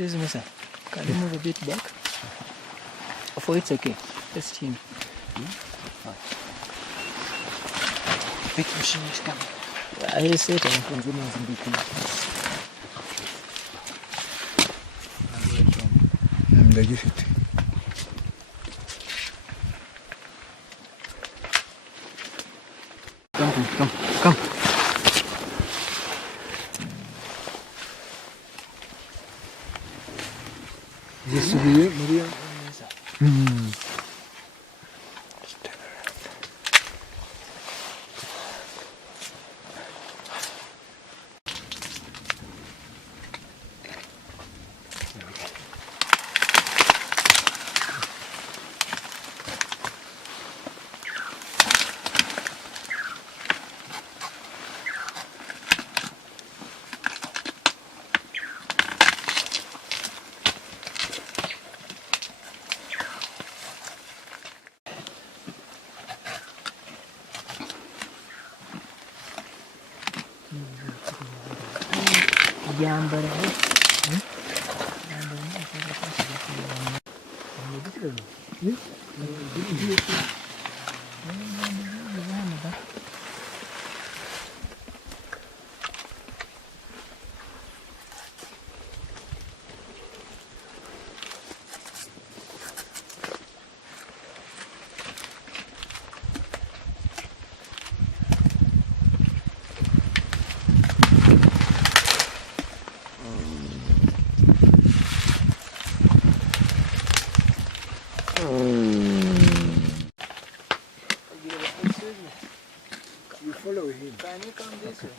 Excuse me, sir. Can you move a bit back? For it's okay. Just him. Big machine is coming. I said ndagifite Come. zisubiye muri ya Yambara. You follow him. Can you come this way?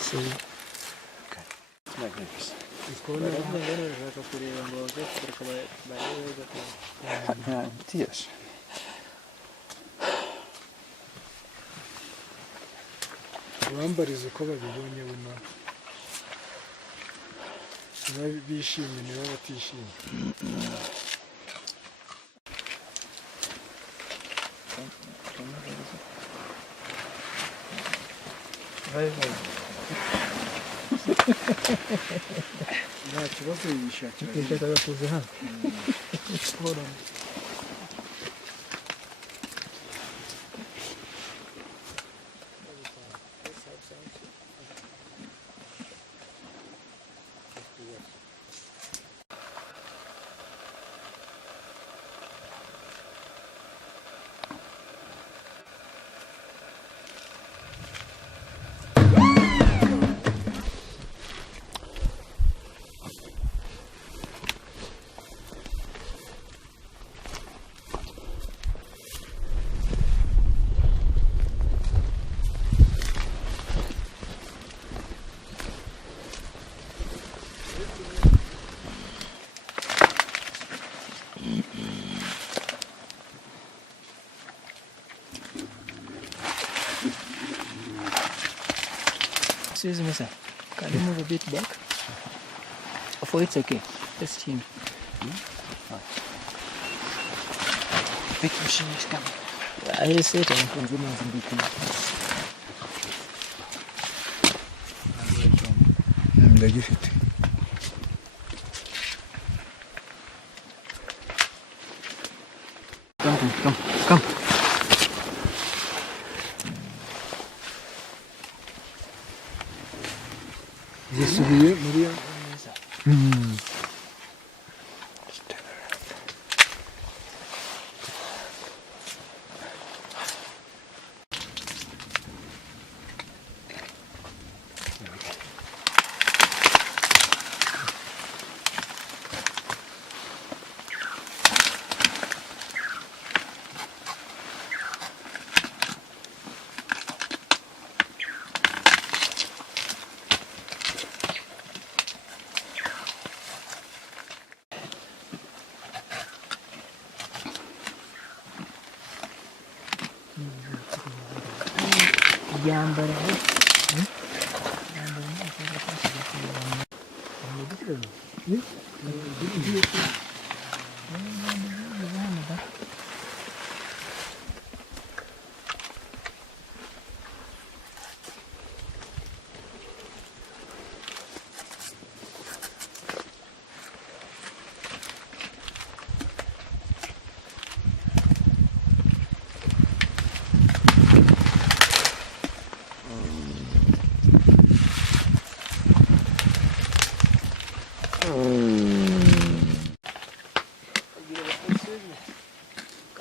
See? Magnificent. Dios. Abambariza uko babibonye buno niba bishimye niba batishimye nta kibazo yishakira Yashakaga kuza hano. Excuse me, sir. Can you move a bit back? For it's okay. Just him. Big machine is coming. I said ndagifite Come. zisubiye muri ya yambara.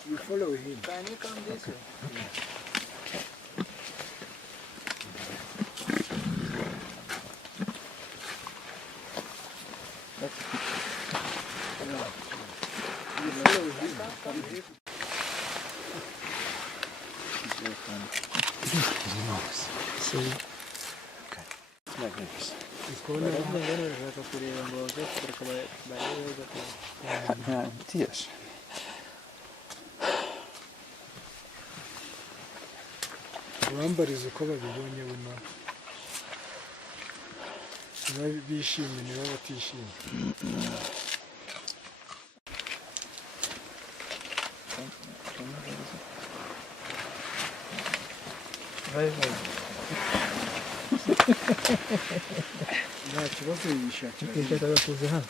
You follow him. Can you come this way? You follow him. So, Like this. He's going Ja, Matthias. abambariza uko babibonye buno niba bishimye niba batishimye. nta kibazo yishakira kuza hano.